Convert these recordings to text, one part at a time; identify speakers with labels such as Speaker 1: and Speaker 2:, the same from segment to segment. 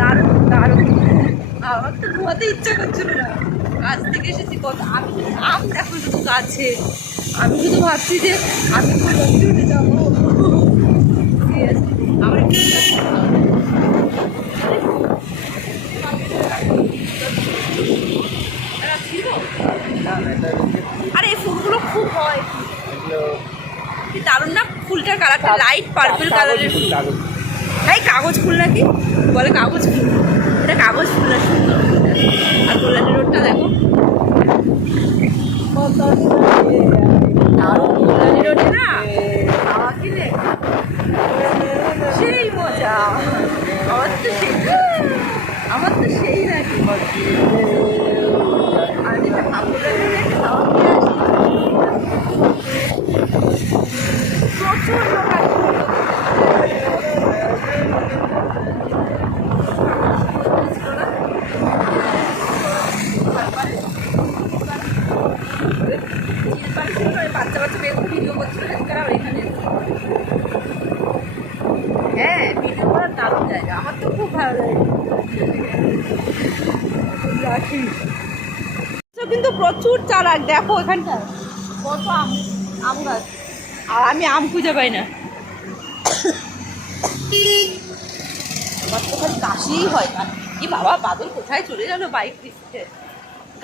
Speaker 1: দারুণ দারুণ আমার তো ঘুমাতে ইচ্ছা করছিল না। কাজ থেকে এসেছি কত আমি আম দেখো শুধু গাছে আমি শুধু ভাবছি যে আমি উঠে যাব। আমার? আরে এই ফুলগুলো খুব হয়। দারুণ না? ফুলটার কালারটা লাইট পার্পল কালারের ফুল তাই কাগজ ফুল নাকি? বলে কাগজ ফুল। এটা কাগজ ফুল না সুন্দর আর কল্যাণী রোডটা দেখো। দারুণ। কল্যাণী রোডে না হাওয়া কিনে সেই মজা আমার তো সেই আমার তো সেই নাকি আর যেটা ঠাকুরের রোডে খাওয়া খেয়ে আসি প্রচুর লোক আছে বাচ্চা বাচ্চা ভিডিও এখানে হ্যাঁ ভিডিও করার জায়গা। আমার তো খুব ভালো রাখি। কিন্তু প্রচুর চালাক দেখো এখানটা কত আম আম গাছ। আর আমি আম খুঁজে পাই না। আমার তো খালি কাশিই হয়। কি বাবা, বাদল কোথায় চলে গেল বাইক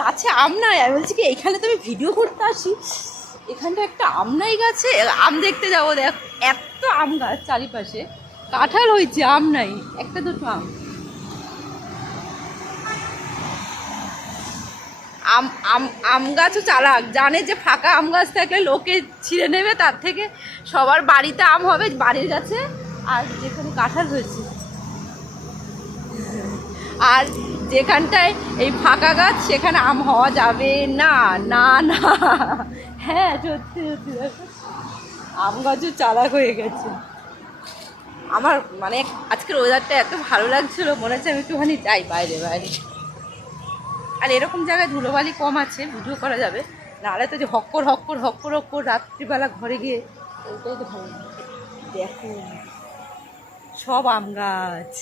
Speaker 1: গাছে আম নাই। আমি বলছি কি এখানে তো আমি ভিডিও করতে আসি। এখানটা একটা আমনাই গাছে? আম দেখতে যাব, দেখ, এত আম গাছ চারিপাশে। কাঁঠাল হয়েছে, আম নাই, একটা দুটো আম। আম আম আম গাছও চালাক, জানে যে ফাঁকা আম গাছ থাকলে লোকে ছিঁড়ে নেবে, তার থেকে সবার বাড়িতে আম হবে, বাড়ির গাছে আর যেখানে কাঁঠাল হয়েছে। আর যেখানটায় এই ফাঁকা গাছ, সেখানে আম হওয়া যাবে না না না। হ্যাঁ সত্যি সত্যি। আম গাছও চালাক হয়ে গেছে। আমার মানে আজকের ওয়েদারটা এত ভালো লাগছিল, মনে হচ্ছে আমি একটুখানি যাই বাইরে বাইরে। আর এরকম জায়গায় ধুলোবালি কম আছে ভিডিও করা যাবে। নাহলে তো যে হক্কর হক্কর হক্কর হক্কর রাত্রিবেলা ঘরে গিয়ে ওইটাই তো ভালো। দেখো, সব আম গাছ।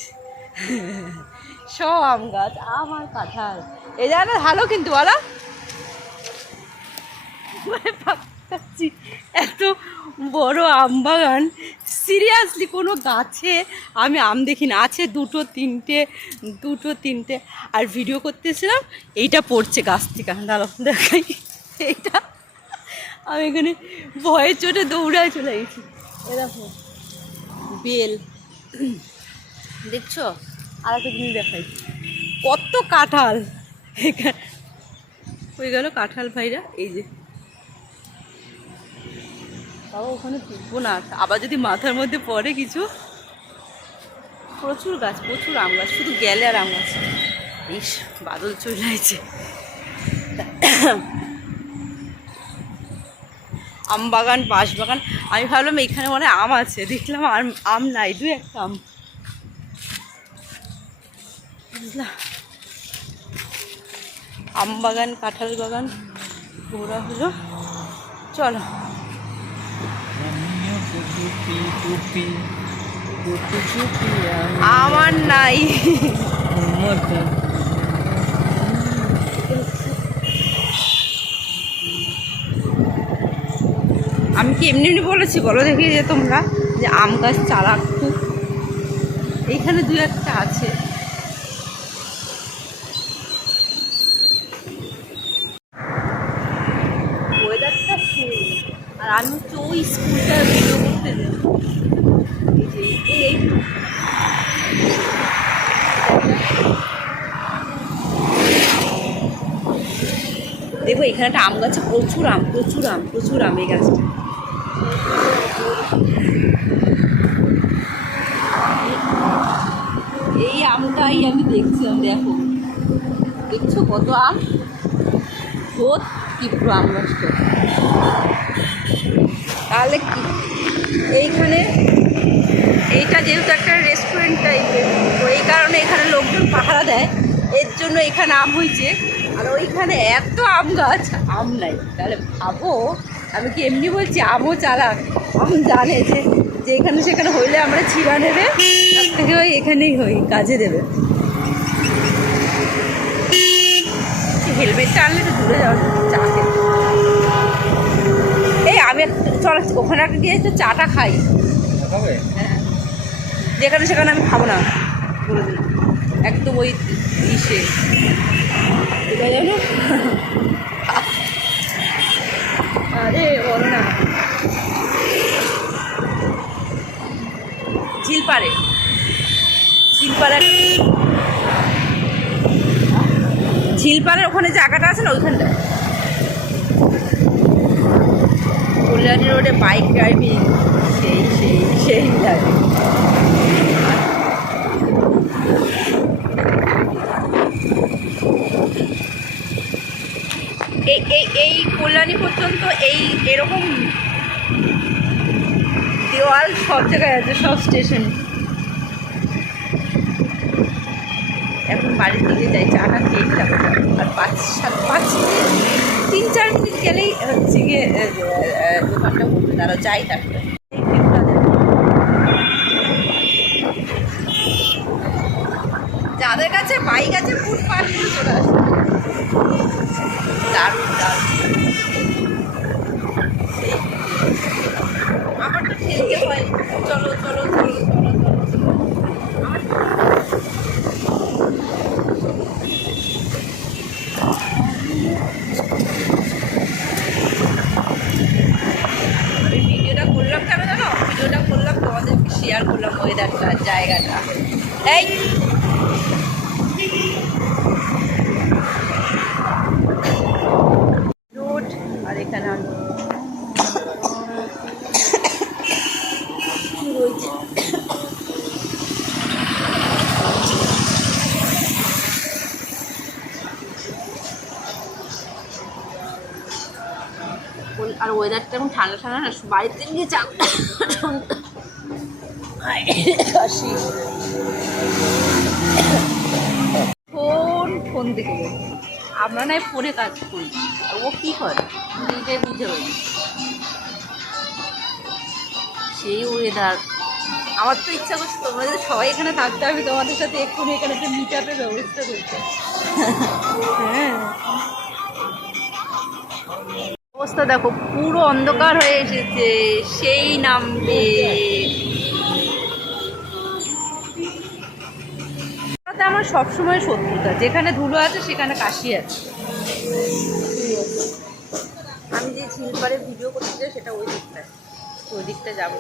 Speaker 1: সব আম গাছ, আমার কাঁঠাল। এ জায়গাটা ভালো কিন্তু, বলো। এত বড় আম বাগান। সিরিয়াসলি কোনো গাছে আমি আম দেখি না আছে দুটো, তিনটে দুটো, তিনটে। আর ভিডিও করতেছিলাম, এইটা পড়ছে গাছ থেকে। দাঁড়াও, দেখাই। এইটা। আমি এখানে ভয়ে চোটে দৌড়ায় চলে গেছি। এরকম বেল। দেখছ? আর একটা জিনিস দেখাই। কত কাঁঠাল। এখানে হয়ে গেল কাঁঠাল ভাইরা। এই যে ওখানে তুলবো না, আবার যদি মাথার মধ্যে পড়ে কিছু। প্রচুর গাছ, প্রচুর আম গাছ, শুধু গেলে আর আম গাছ। ইস, বাদল চলে আছে আম বাগান, বাঁশ বাগান, আমি ভাবলাম এখানে মনে আম আছে, দেখলাম আর আম নাই দু একটা আম। বুঝলাম আম বাগান, কাঁঠাল বাগান, ঘোরা হলো। চলো।
Speaker 2: টুপি টুপি টুপি টুপি
Speaker 1: আমার নাই। আমি কি এমনি এমনি বলেছি? বলো দেখি যে তোমরা যে আম গাছ চারা খুব। এইখানে দু একটা আছে। ওয়েদারটা আর আমি তো ওই স্কুলটা দেখো, এখানে একটা আম গাছে প্রচুর আম প্রচুর আম প্রচুর আম এই গাছটা। এই আমটাই আমি দেখছিলাম দেখো। দেখছ কত আম? বহুত তীব্র আম গাছটা। তাহলে কি? এইখানে, এইটা যেহেতু একটা রেস্টুরেন্ট টাইপের তো এই কারণে এখানে লোকজন পাহারা দেয়। এর জন্য এখানে আম হয়েছে। আর ওইখানে এত আম গাছ, আম নাই। তাহলে ভাবো, আমি কি এমনি বলছি আমও চালাক আম জানে যে যে এখানে সেখানে হইলে আমরা ছিঁড়া নেবে, তার থেকে ওই এখানেই হই, কাজে দেবে। হেলমেটটা আনলে তো দূরে যাওয়া চা আমি চল ওখানে একটা গিয়ে একটু চাটা খাই। হ্যাঁ যেখানে সেখানে আমি খাব না। বলে একদম ওই ইসে। জানো আরে বলো না। ঝিলপাড়ে। ঝিলপাড়ে ঝিলপাড়ের ওখানে জায়গাটা আছে না ওইখানটা কল্যাণী রোডে বাইক ড্রাইভিং সেই সেই সেই লাগে। এই এই কল্যাণী পর্যন্ত এই এরকম দেওয়াল সব জায়গায় আছে, সব স্টেশনে এখন বাড়ির দিকে যাই চাটা খেয়ে যাব। আর পাঁচ, সাত, পাঁচ তিন চার মিনিট গেলেই হচ্ছে গিয়ে দোকানটা বলবে। তারা যাই তারপরে এই ভিউটা দেখো। যাদের কাছে বাইক আছে ফুট পার করে চলে আসে দারুণ দারুণ সেই আমার তো ঠেলতে হয় চলো চলো চলো চলো চলো আমার আমি ভিডিওটা করলাম কেন জানো ভিডিওটা করলাম তোমাদেরকে শেয়ার করলাম ওয়েদারটা জায়গাটা এই রোড আর এখানে আমি রয়েছে ওই- আর ওয়েদারটা এখন ঠান্ডা ঠান্ডা না বাড়িতে গিয়ে চা কাশি ফোন ফোন দেখে আমরা নয় ফোনে কাজ করি। আর ও কী করে? নিজে বুঝতে পারি সেই ওয়েদার আমার তো ইচ্ছা করছে তোমরা যদি সবাই এখানে থাকতে আমি তোমাদের সাথে এক্ষুনি এখানে একটা মিট আপের ব্যবস্থা করতে। হ্যাঁ। অবস্থা দেখো, পুরো অন্ধকার হয়ে এসেছে, সেই নামবে আমার সবসময় শত্রুতা, যেখানে ধুলো আছে, সেখানে কাশি আছে। আমি যে ঝিলপাড়ে ভিডিও করতে চাই সেটা ওই দিকটায়। ওই দিকটা যাব।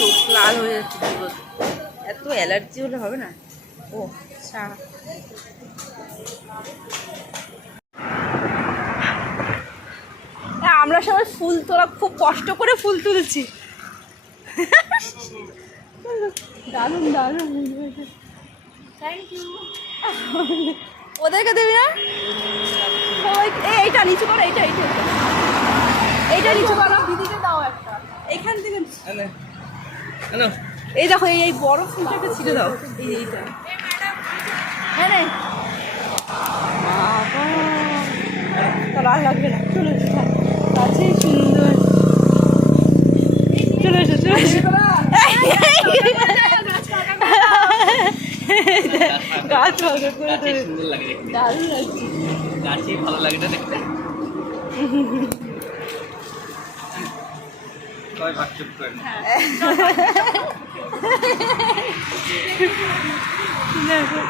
Speaker 1: চোখ লাল হয়ে যাচ্ছে পুরো। এত অ্যালার্জি হলে হবে না? ও আচ্ছা হ্যাঁ, আমরা সবাই ফুল তোলা খুব কষ্ট করে ফুল তুলছি। দারুণ দারুণ। থ্যাংক ইউ ওদেরকে দেবে না? সবাই এই এইটা নিচু করো এইটা এইটা। এইটা। নিচু করো। দিদিকে দাও একটা এইখান থেকে
Speaker 2: হ্যালো
Speaker 1: এই দেখো এই বড় ফুলটাকে ছিঁড়ে দাও। এই এইটা। হ্যাঁ রে বাবা। লাগবে না। চলে কাছেই সুন্দর। চলে এসো চলে এসো। গাছ বাগান করে
Speaker 2: দেখতে।
Speaker 1: দারুণ লাগছে।
Speaker 2: গাছে ভালো লাগে না দেখতে।
Speaker 1: দেখো